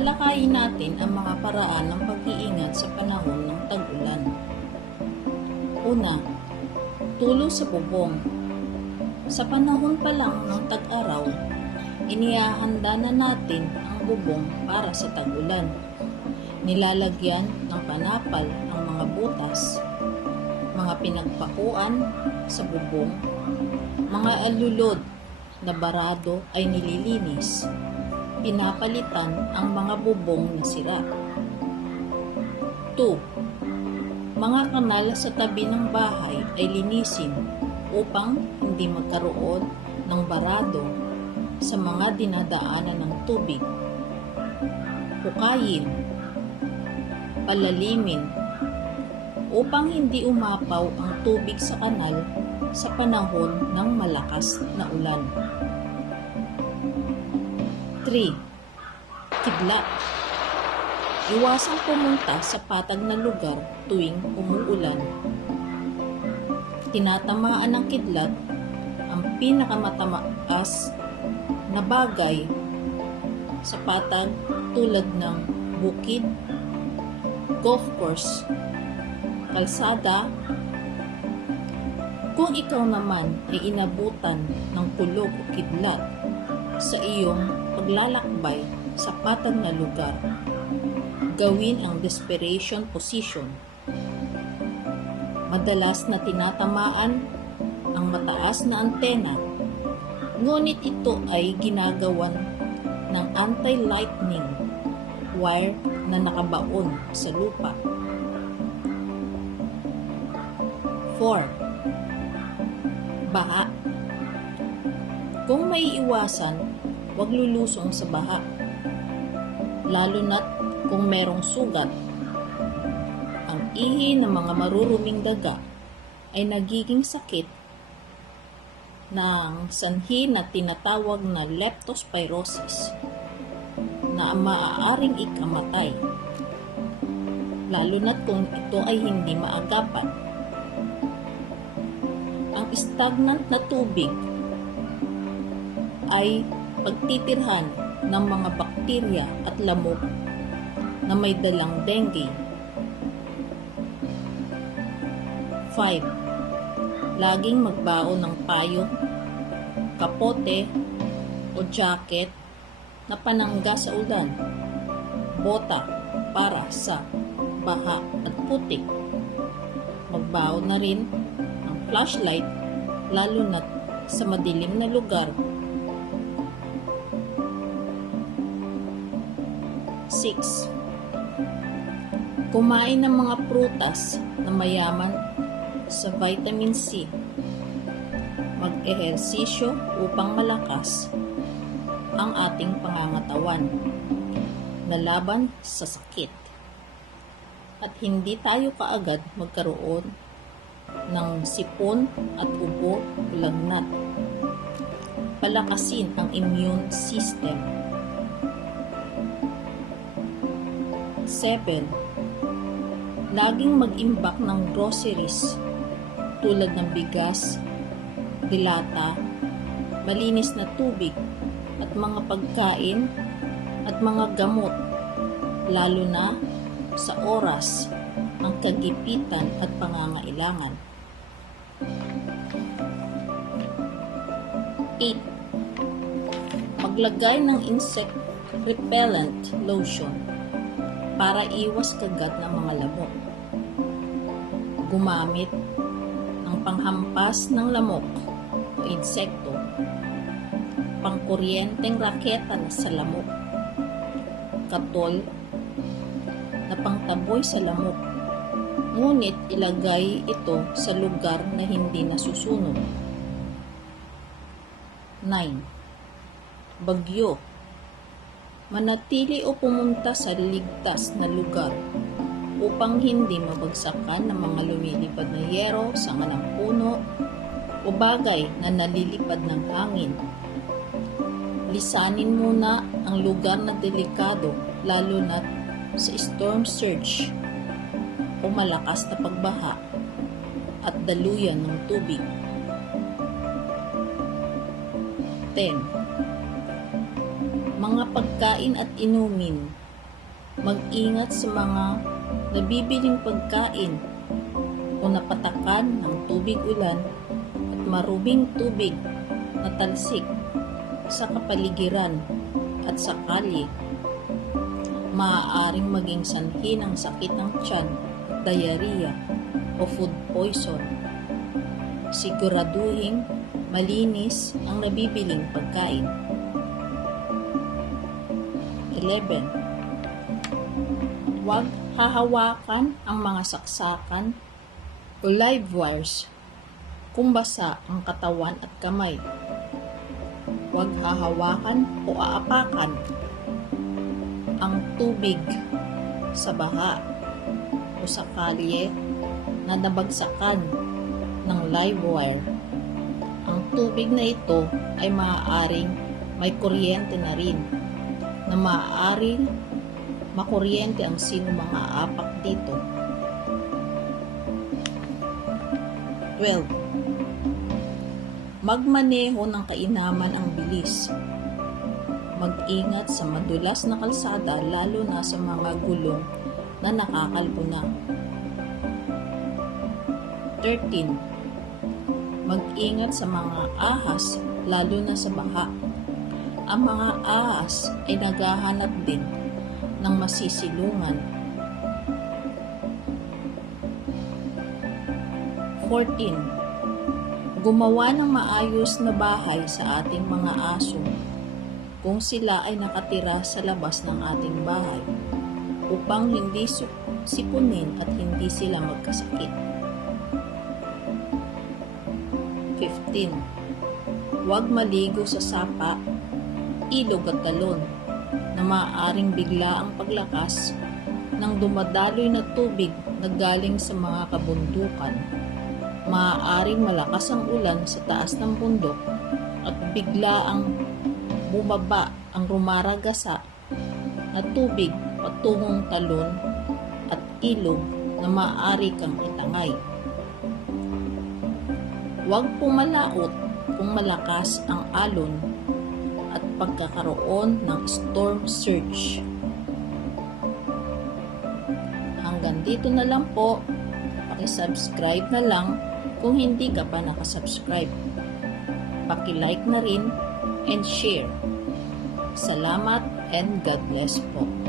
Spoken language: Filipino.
Tatalakayin natin ang mga paraan ng pag-iingat sa panahon ng tag-ulan. Una, tulo sa bubong. Sa panahon pa lang ng tag-araw, inihahanda na natin ang bubong para sa tag-ulan. Nilalagyan ng panapal ang mga butas, mga pinagpakuan sa bubong, mga alulod na barado ay nililinis. Pinapalitan ang mga bubong na sira. 2. Mga kanal sa tabi ng bahay ay linisin upang hindi magkaroon ng barado sa mga dinadaanan ng tubig. Hukayin, palalimin, upang hindi umapaw ang tubig sa kanal sa panahon ng malakas na ulan. 3. Kidlat. Iwasang pumunta sa patag na lugar tuwing umuulan. Tinatamaan ng kidlat ang pinakamatamaas na bagay sa patag tulad ng bukid, golf course, kalsada, kung ikaw naman ay inabutan ng kulog o kidlat sa iyong paglalakbay sa patag na lugar, gawin ang desperation position. Madalas na tinatamaan ang mataas na antena, ngunit ito ay ginagawan ng anti-lightning wire na nakabaon sa lupa. 4. Baha Kung may iwasan, huwag lulusong sa baha. Lalo na't kung merong sugat. Ang ihi ng mga maruruming daga ay nagiging sakit ng sanhi na tinatawag na leptospirosis na maaaring ikamatay lalo na't kung ito ay hindi maagapan. Ang stagnant na tubig ay pagtitirhan ng mga bakterya at lamok na may dalang dengue. 5. Laging magbaon ng payo, kapote o jacket na panangga sa ulan, bota para sa baha at putik. Magbaon na rin ng flashlight lalo na sa madilim na lugar 6. Kumain ng mga prutas na mayaman sa vitamin C. Mag-ehersisyo upang malakas ang ating pangangatawan na laban sa sakit. At hindi tayo kaagad magkaroon ng sipon at ubo lagnat. Palakasin ang immune system 7. Laging mag-imbak ng groceries tulad ng bigas, dilata, malinis na tubig at mga pagkain at mga gamot lalo na sa oras ng kagipitan at pangangailangan. 8. Maglagay ng insect repellent lotion para iwas kagat ng mga lamok. Gumamit ng panghampas ng lamok o insekto, pangkuryenteng raketa sa lamok, katol na pangtaboy sa lamok, ngunit ilagay ito sa lugar na hindi nasusunog. 9. Bagyo manatili o pumunta sa ligtas na lugar upang hindi mabagsakan ng mga lumilipad na yero, sanga ng puno, o bagay na nalilipad ng hangin. Lisanin muna ang lugar na delikado lalo na sa storm surge o malakas na pagbaha at daluyan ng tubig. 10 mga pagkain at inumin Mag-ingat sa mga nabibiling pagkain o napatakan ng tubig ulan at marubing tubig na talsik sa kapaligiran at sa kalye. Maaaring maging sanhi ng sakit ng tiyan, diarrhea o food poison. Siguraduhin malinis ang nabibiling pagkain. 11. Huwag hahawakan ang mga saksakan o live wires kung basa ang katawan at kamay. Huwag hahawakan o aapakan ang tubig sa baha o sa kalye na nabagsakan ng live wire. Ang tubig na ito ay maaaring may kuryente na rin na maaaring makuryente ang sino mga apak dito. 12. Magmaneho ng kainaman ang bilis. Mag-ingat sa madulas na kalsada lalo na sa mga gulong na nakakalbo na. 13. Mag-ingat sa mga ahas lalo na sa baha. Ang mga ahas ay naghahanap din ng masisilungan. 14. Gumawa ng maayos na bahay sa ating mga aso kung sila ay nakatira sa labas ng ating bahay upang hindi sipunin at hindi sila magkasakit. 15. Huwag maligo sa sapa, ilog at talon na maaaring bigla ang paglakas ng dumadaloy na tubig na galing sa mga kabundukan. Maaaring malakas ang ulan sa taas ng bundok at bigla ang bumaba ang rumaragasa na tubig patungong talon at ilog na maaari kang itangay. Huwag pumalaot kung malakas ang alon at pagkakaroon ng storm surge. Hanggang dito na lang po. Paki-subscribe na lang kung hindi ka pa nakasubscribe. Paki-like na rin and share. Salamat and God bless po.